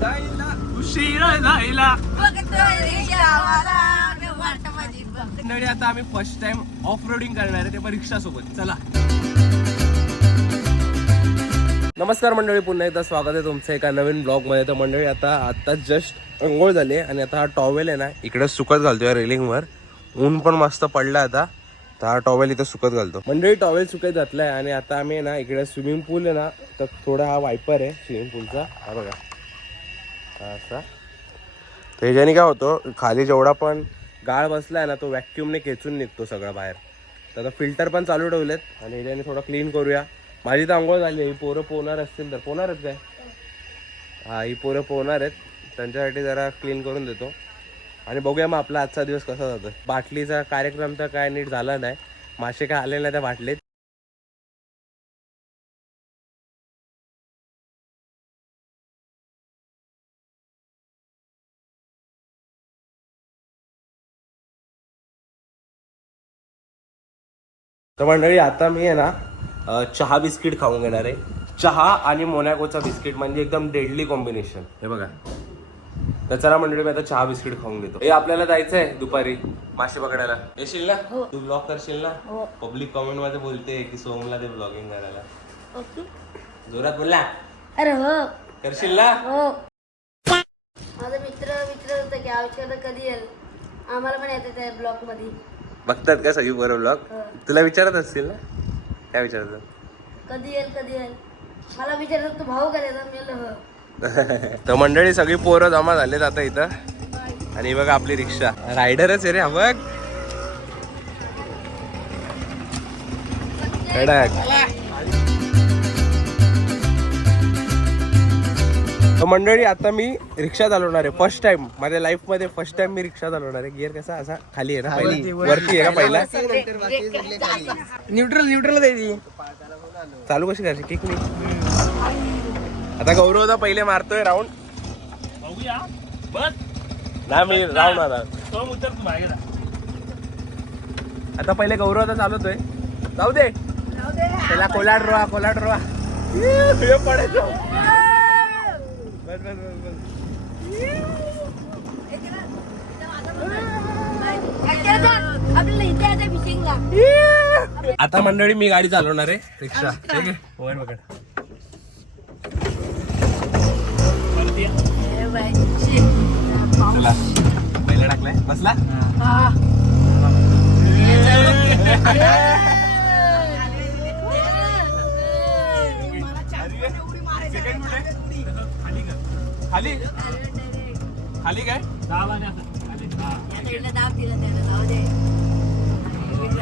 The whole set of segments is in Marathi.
जायला जायला. मंडळी आता आम्ही फर्स्ट टाइम ऑफ रोडिंग करणार आहे ते परीक्षा सोबत. चला. नमस्कार मंडळी पुन्हा एकदा स्वागत आहे तुमचं एका नवीन ब्लॉगमध्ये तर मंडळी आता आता जस्ट अंघोळ झाली आणि आता हा टॉवेल आहे ना इकडे सुकत घालतोय रेलिंगवर. ऊन पण मस्त पडलं आता. तर हा टॉवेल इथं सुकत घालतो. मंडळी टॉवेल सुकत घातलाय आणि आता आम्ही आहे ना इकडे स्विमिंग पूल आहे ना तर थोडा हा वायपर आहे स्विमिंग पूलचा हा बघा. असा. तर ह्याच्याने काय होतं खाली जेवढा पण गाळ बसला आहे ना तो व्हॅक्युमने खेचून निघतो सगळा बाहेर. तर आता फिल्टर पण चालू ठेवलेत आणि ह्याच्याने थोडं क्लीन करूया. माझी तर आंघोळ झाली ही पोरं पोहणार असतील तर. पोहणार आहेत काय? हा ही पोरं पोहणार आहेत. त्यांच्यासाठी जरा क्लीन करून देतो. आणि बघूया मग आपला आजचा दिवस कसा जातो बाटलीचा कार्यक्रम तर काय नीट झाला नाही. मासे काय आले नाही त्या बाटलीत. तर मंडळी आता मी आहे ना चहा बिस्किट खाऊन घेणार आहे. चहा आणि मोनॅकोचा बिस्किट म्हणजे एकदम डेडली कॉम्बिनेशन हे बघा. तर चला मंडळी मी आता चहा बिस्किट खाऊन घेतो. हे आपल्याला जायचंय दुपारी. मासे पकडायला. येशील ना? तू ब्लॉग करशील ना? पब्लिक कमेंटमध्ये बोलते की सोमला ते ब्लॉगिंग करायला. जोरात बोलला? अरे हो. करशील ना? हो. माझा मित्र मित्र होता की आयुष्यात कधी येईल? आम्हाला पण येते त्या ब्लॉकमध्ये. बघतात का सगळी बरोबर ब्लॉग. तुला विचारत असतील ना? काय विचारतात कधी येईल कधी येईल? मला विचारतात तू भाऊ करायचा हो. तर मंडळी सगळी पोरं जमा झालेत आता इथं. आणि बघा आपली रिक्षा. रायडरच आहे रे हा बघ. कडक मंडळी आता मी रिक्षा चालवणार आहे. फर्स्ट टाइम माझ्या लाईफमध्ये फर्स्ट टाइम मी रिक्षा चालवणार आहे. गिअर कसा? असा खाली आहे ना पहिली. वरती. आहे का पहिला? न्यूट्रल न्यूट्रल द्यायची चालू कशी करायची किक नाही आता गौरवदा पहिले मारतोय राऊंड नाही मी राऊंड आता आता पहिले गौरवदा चालवतोय. जाऊ दे. त्याला कोलाड रोहा कोलाड हे पडायचं आता मंडळी मी गाडी चालवणार आहे. रिक्षा. ठीक आहे? बघा चला. पहिला टाकलाय. बसला? खाली खाली काय? दाब दिला त्याला जाऊ दे.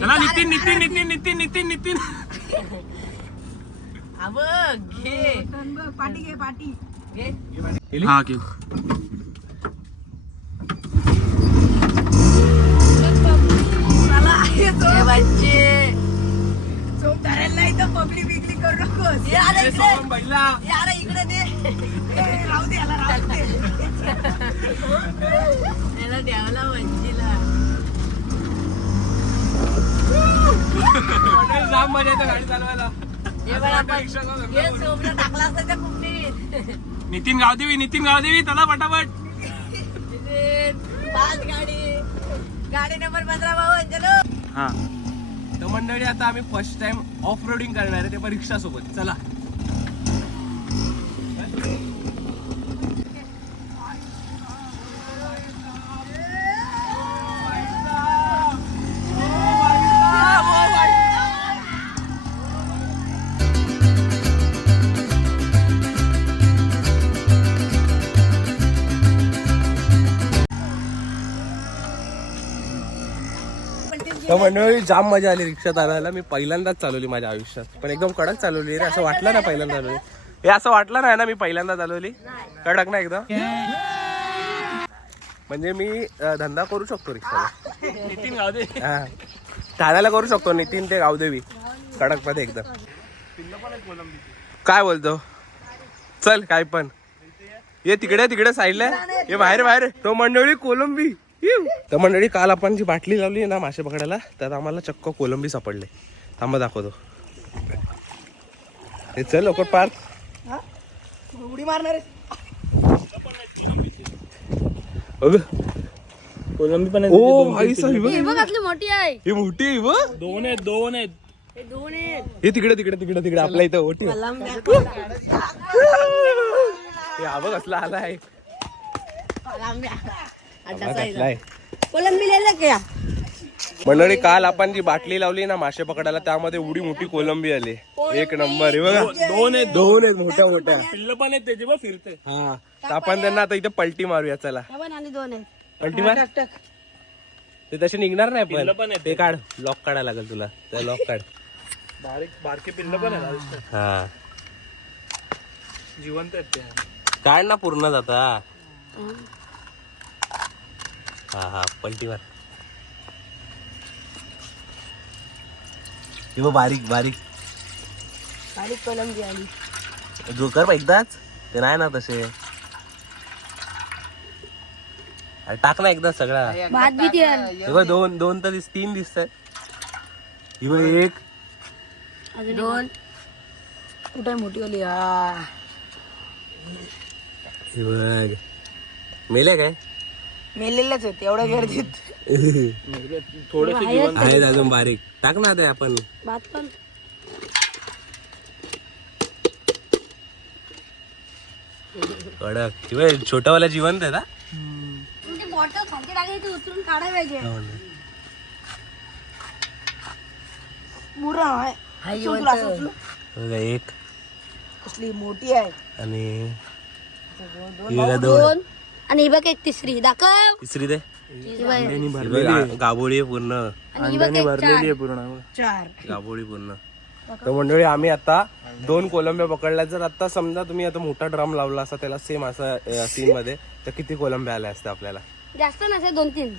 चला नितीन नितीन नितीन नितीन नितीन नितीन. हा घेऊ पहिला द्यावला वंशीला जाम मजा येते गाडी चालवायला. टाकला असता नितीन गावदेवी नितीन गावदेवी चला पटापट. पाच गाडी. गाडी नंबर पंधरा चलो हा. तर मंडळी आता आम्ही फर्स्ट टाइम ऑफ रोडिंग करणार आहे ते पण रिक्षा सोबत चला. मंडळी जाम मजा आली रिक्षा चालवायला मी पहिल्यांदाच चालवली माझ्या आयुष्यात. पण एकदम कडक चालवली रे. असं वाटलं ना पहिल्यांदा चालवली हे असं वाटलं नाही ना मी पहिल्यांदा चालवली? कडक ना एकदम? म्हणजे मी धंदा करू शकतो रिक्षाला. नितीन गाव दे हा. ठाण्याला करू शकतो नितीन ते गावदेवी. कडकमध्ये एकदम. काय बोलतो? चल काय पण. ये तिकडे तिकडे साईडला. ये बाहेर बाहेर. तो मंडळी कोलंबी. तर मंडळी काल आपण जी बाटली लावली ना मासे पकडायला त्यात आम्हाला चक्क कोलंबी सापडले. थांबा दाखवतो. हे चल लवकर पार्क उडी मारणार अगं. कोलंबी पण मोठी आहे. ही मोठी आहे. दोन आहेत दोन आहेत. हे हे तिकडे तिकडे तिकडे तिकडे आपल्या इथं मोठी हे! हा बघ असला आला आहे. आहे मंडळी काल आपण जी बाटली लावली ना मासे पकडायला त्यामध्ये उडी मोठी कोलंबी आली. एक नंबर आहे बघा. दोन आहेत. दोन आहेत मोठ्या मोठ्या. पिल्ल पण आहेत त्याची बघ फिरते. हा. तर आपण त्यांना आता इथे पलटी मारूया चला. हा पण आणि दोन आहेत. पलटी मार. ते तसे निघणार नाही पिल्लं पण ते काढ. लॉक काढायला लागेल तुला. ते लॉक काढ. बारीक बारके पिल्ल पण आहेत हा. जिवंत आहेत ते. काढ ना पूर्ण जाता हा हा पलटी मार. ही बघ बारीक बारीक. बारीक कोलंबी आली. जो कर बा एकदाच ते नाही ना तसे. अरे टाक ना एकदा सगळा. भात. हे बघ दोन दोन तर दिस तीन दिसत ही बघ एक. अजून दोन. कुठे मोठी वाली? हा ही बघ. मेले काय? मेलेल्याच आहेत एवढ्या गर्दीत. थोडेसे आहेत. अजून बारीक. टाक ना ते आपण. भात पण. कडक. ही बघ छोटावाला जिवंत आहे ना बॉटल खालती टाकायची उचलून काढायला पाहिजे. मुरा आहे. सुचलं, असं सुचलं. बघा, एक. कसली मोठी आहे. आणि ही दोन. आणि ही बघ एक तिसरी. दाखव. तिसरी दे. ही बघ. बघ, गा- गाभोळी आहे. पूर्ण. आणि ही बघ एक चार. पूर्ण. चार. गाभोळी पूर्ण. तर मंडळी आम्ही आता दोन कोलंब्या पकडल्या. जर आता समजा तुम्ही आता मोठा ड्रम लावला असता त्याला सेम असा सीन मध्ये तर किती कोलंब्या आल्या असत्या आपल्याला? जास्त नसेल दोन तीन